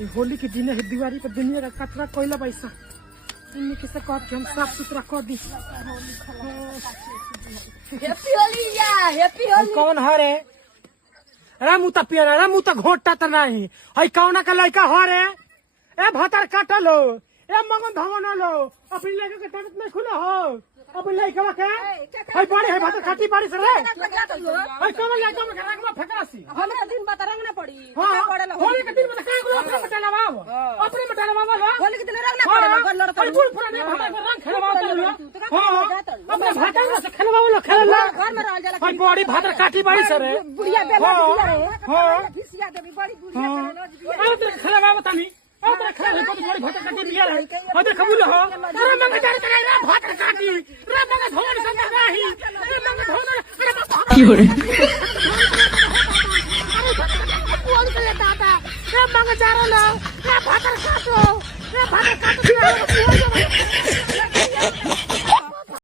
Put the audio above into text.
ये होली के दिन है दिवाली पर दुनिया का कचरा कोयला पैसा इनमें किसे कह के हम साफ सुथरा कर दी। हैप्पी होली या हैप्पी होली। कौन है रे? मुता पिया मुता घोटा तो नहीं है कौन का लड़का हो रे? ए भतर काटलो ए मंगन धमन लो अपनी लड़का के तबियत में खुला हो अपनी लड़का के है बड़े है भतर काटी बारी से रे है कौन लड़का में घर में फेकासी हमरा दिन बता रंग ना पड़ी। हां होली के दिन में काहे को अपने मटा लगाओ अपने मटा लगाओ लो होली के दिन रंग ना पड़े गन लड़ अरे बुल पुरा ने भाई रंग खेलवाओ लो हां अपने भाटा से खेलवाओ लो खेल लो घर में रह जाला है बड़ी भतर काटी बारी से रे बुढ़िया बेला बुढ़िया रे हां फिसिया देबी बड़ी बुढ़िया के नोज बिया अरे तेरे खेलवाओ बतानी और तेरे खेल को बड़ी भतर काटी बिया रे और देख बुल हो अरे मंग जा रे भतर काटी रे मंग धोन संग नाही रे मंग धोन की हो रे कौन से दादा रे मंग जा रे लो रे भतर काटो